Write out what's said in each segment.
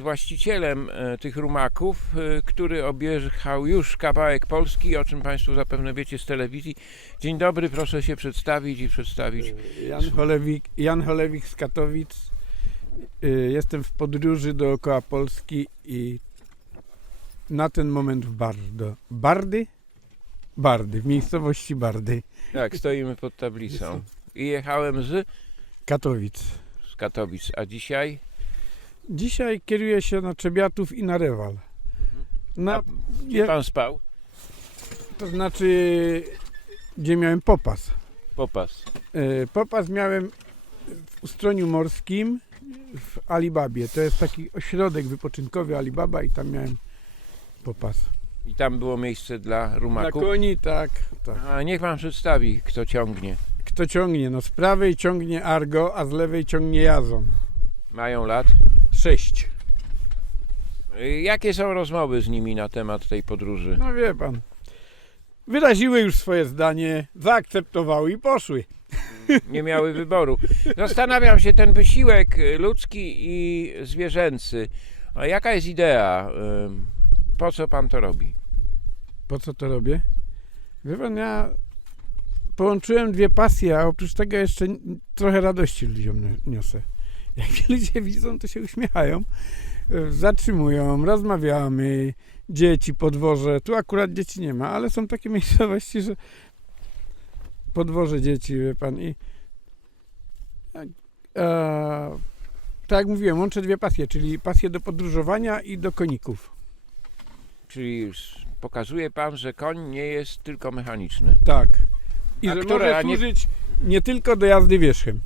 właścicielem e, tych rumaków, e, który objechał już kawałek Polski, o czym Państwo zapewne wiecie z telewizji. Dzień dobry, proszę się przedstawić i przedstawić. Jan Cholewik, Jan Cholewik z Katowic. Jestem w podróży dookoła Polski i na ten moment w Bardo. Bardy? Bardy, w miejscowości Bardy, Tak, stoimy pod tablicą. I jechałem z, Katowic. z Katowic, a dzisiaj Dzisiaj kieruję się na Trzebiatów i na Rewal. Na, A je, Pan spał? to znaczy, gdzie miałem popas. Popas. Y, Popas miałem w Ustroniu Morskim w Alibabie. To jest taki ośrodek wypoczynkowy Alibaba i tam miałem popas. I tam było miejsce dla Na rumaków. koni, tak, tak. A niech Pan przedstawi, kto ciągnie. Kto ciągnie? No z prawej ciągnie Argo, a z lewej ciągnie Jazon. Mają lat. Sześć. Y, Jakie są rozmowy z nimi na temat tej podróży? No wie pan. Wyraziły już swoje zdanie, zaakceptowały i poszły. nie miały wyboru. Zastanawiam się, ten wysiłek y, ludzki i zwierzęcy, a jaka jest idea? Ym, Po co pan to robi? Po co to robię? Wie pan, ja połączyłem dwie pasje, a oprócz tego jeszcze trochę radości ludziom ni- niosę. Jak mnie ludzie widzą, to się uśmiechają, zatrzymują, rozmawiamy, dzieci, podwoże. Tu akurat dzieci nie ma, ale są takie miejscowości, że podwoże dzieci, wie pan, i e, tak jak mówiłem, łączę dwie pasje, czyli pasję do podróżowania i do koników. Czyli s- pokazuje pan, że koń nie jest tylko mechaniczny. Tak. I A że które, może a nie- służyć nie tylko do jazdy wierzchem.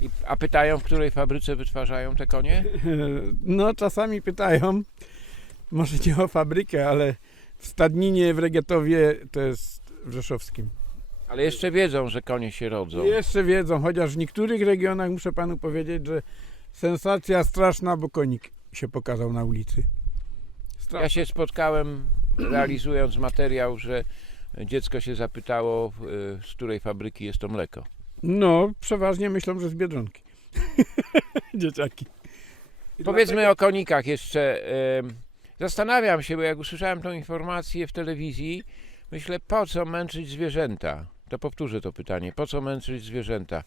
I, a pytają, w której fabryce wytwarzają te konie? No, czasami pytają, może nie o fabrykę, ale w Stadninie w Regietowie to jest w Rzeszowskim. Ale jeszcze wiedzą, że konie się rodzą. Jeszcze wiedzą, chociaż w niektórych regionach muszę panu powiedzieć, że sensacja straszna, bo konik się pokazał na ulicy. Straszna. Ja się spotkałem, realizując materiał, że dziecko się zapytało, y, z której fabryki jest to mleko. No, przeważnie myślą, że z Biedronki. Dzieciaki. I Powiedzmy o konikach jeszcze. Zastanawiam się, bo jak usłyszałem tą informację w telewizji, myślę, po co męczyć zwierzęta? To powtórzę to pytanie. Po co męczyć zwierzęta?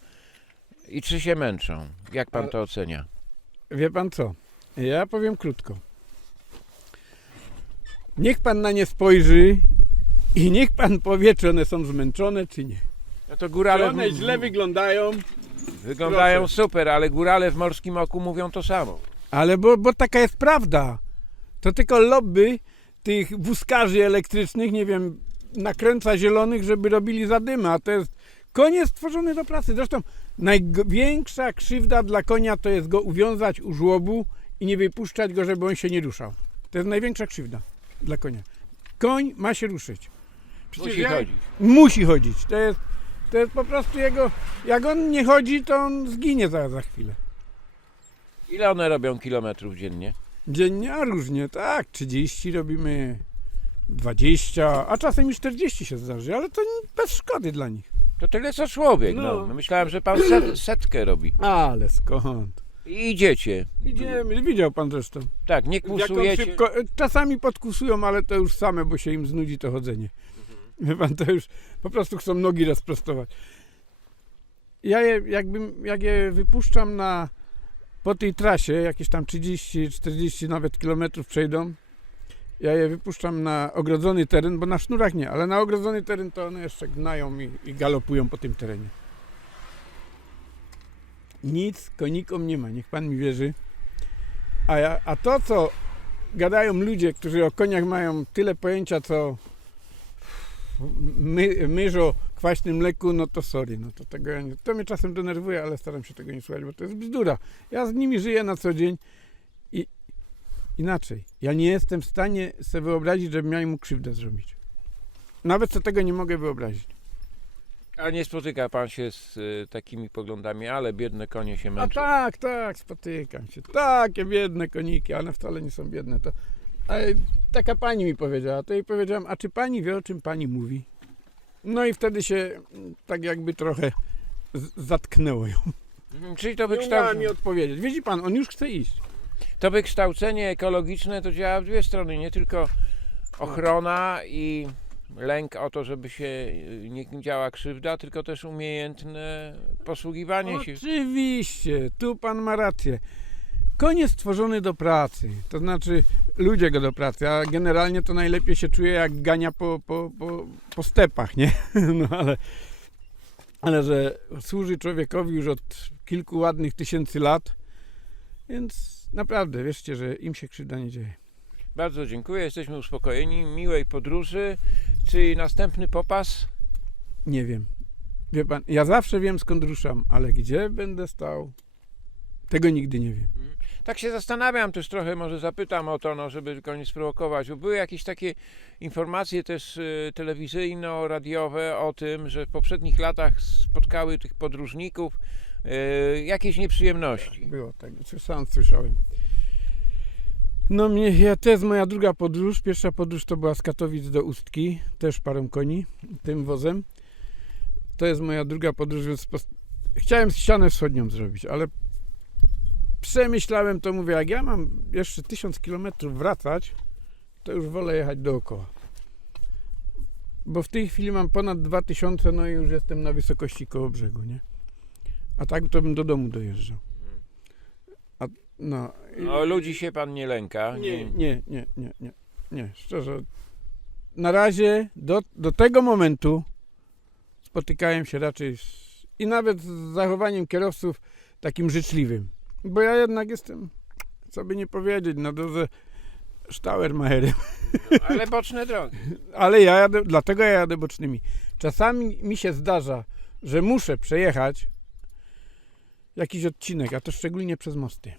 I czy się męczą? Jak pan to ocenia? Wie pan co? Ja powiem krótko. Niech pan na nie spojrzy i niech pan powie, czy one są zmęczone, czy nie. No to Czy górale one w- źle wyglądają, wyglądają proszę. super, ale górale w Morskim Oku mówią to samo. ale bo, bo taka jest prawda. To tylko lobby tych wózkarzy elektrycznych, nie wiem, nakręca zielonych, żeby robili zadymy, a to jest konie stworzone do pracy. Zresztą największa krzywda dla konia to jest go uwiązać u żłobu i nie wypuszczać go, żeby on się nie ruszał. To jest największa krzywda dla konia. Koń ma się ruszyć. Przecież Musi ja- chodzić. Musi chodzić. To jest, to jest po prostu jego. Jak on nie chodzi, to on zginie za, za chwilę. Ile one robią kilometrów dziennie? Dziennie, a różnie, tak, 30 robimy, 20, a czasem i 40 się zdarzy, ale to bez szkody dla nich. To tyle co człowiek. No. No. Myślałem, że pan set, setkę robi. Ale skąd? I idziecie. Idziemy, widział pan zresztą. Tak, nie Jak on kłusujecie. szybko, czasami podkusują, ale to już same, bo się im znudzi to chodzenie. Wie pan, to już po prostu chcą nogi rozprostować. Ja je, jakbym, jak je wypuszczam na, po tej trasie, jakieś tam 30, 40 nawet kilometrów przejdą, ja je wypuszczam na ogrodzony teren, bo na sznurach nie, ale na ogrodzony teren to one jeszcze gnają i, i galopują po tym terenie. Nic konikom nie ma, niech pan mi wierzy. A, ja, a to, co gadają ludzie, którzy o koniach mają tyle pojęcia, co my, myż o kwaśnym mleku, no to sorry, no to tego ja nie, to mnie czasem denerwuje, ale staram się tego nie słuchać, bo to jest bzdura. Ja z nimi żyję na co dzień i inaczej. Ja nie jestem w stanie sobie wyobrazić, żebym miał mu krzywdę zrobić. Nawet sobie tego nie mogę wyobrazić. A nie spotyka pan się z y, takimi poglądami, ale biedne konie się A męczą. tak, tak, spotykam się. Takie biedne koniki, one wcale nie są biedne. To, ale taka pani mi powiedziała, to jej powiedziałem, a czy pani wie, o czym pani mówi? No i wtedy się mm, tak jakby trochę zatknęło ją. Mhm, Czyli to wykształcenie. mi odpowiedzieć. Widzi pan, on już chce iść. To wykształcenie ekologiczne to działa w dwie strony, nie tylko ochrona i lęk o to, żeby się y, nie działa krzywda, tylko też umiejętne posługiwanie się. Oczywiście, tu pan ma rację. Koń jest stworzony do pracy, to znaczy ludzie go do pracy, a generalnie to najlepiej się czuje jak gania po, po, po, po stepach, nie? No ale, ale że służy człowiekowi już od kilku ładnych tysięcy lat, więc naprawdę wierzcie, że im się krzywda nie dzieje. Bardzo dziękuję, jesteśmy uspokojeni. Miłej podróży. Czy następny popas? Nie wiem. Wie pan, ja zawsze wiem skąd ruszam, ale gdzie będę stał, tego nigdy nie wiem. Tak się zastanawiam też trochę, może zapytam o to, no, żeby tylko nie sprowokować, bo były jakieś takie informacje też y, telewizyjno-radiowe o tym, że w poprzednich latach spotkały tych podróżników y, jakieś nieprzyjemności. Było tak, sam słyszałem. No mnie, ja, to jest moja druga podróż. Pierwsza podróż to była z Katowic do Ustki, też parą koni, tym wozem. To jest moja druga podróż, więc pos- chciałem ścianę wschodnią zrobić, ale przemyślałem to, mówię, jak ja mam jeszcze tysiąc kilometrów wracać, to już wolę jechać dookoła. Bo w tej chwili mam ponad 2000, no i już jestem na wysokości koło brzegu, nie? A tak to bym do domu dojeżdżał. A, no. ludzi się pan nie lęka. nie, nie, nie, nie, nie, nie, szczerze. Na razie do, do tego momentu spotykałem się raczej z, i nawet z zachowaniem kierowców takim życzliwym. Bo ja jednak jestem, co by nie powiedzieć, na drodze Stauermacherem. Ale boczne drogi. Ale ja jadę, dlatego ja jadę bocznymi. Czasami mi się zdarza, że muszę przejechać jakiś odcinek, a to szczególnie przez mosty.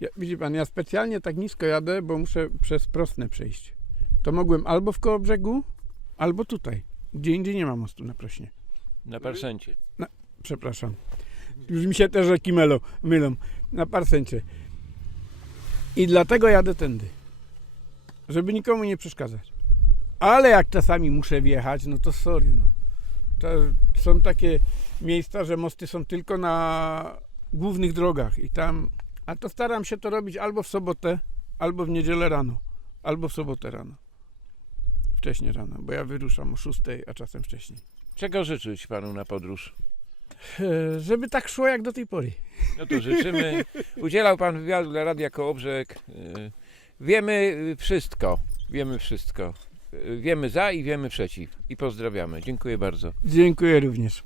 Ja, widzi pan, ja specjalnie tak nisko jadę, bo muszę przez Prostne przejść. To mogłem albo w koło brzegu, albo tutaj. Gdzie indziej nie ma mostu na Prośnie. Na parsencie. Przepraszam. Już mi się te rzeki mylą, mylą. Na Parsencie. I dlatego jadę tędy. Żeby nikomu nie przeszkadzać. Ale jak czasami muszę wjechać, no to sorry, no. To są takie miejsca, że mosty są tylko na głównych drogach i tam... A to staram się to robić albo w sobotę, albo w niedzielę rano. Albo w sobotę rano. Wcześnie rano, bo ja wyruszam o 6, a czasem wcześniej. Czego życzyć panu na podróż? E, Żeby tak szło jak do tej pory. No to życzymy. Udzielał pan wywiadu dla Radia Kołobrzeg. Y, Wiemy wszystko. Wiemy wszystko. Y, Wiemy za i wiemy przeciw. I pozdrawiamy. Dziękuję bardzo. Dziękuję również.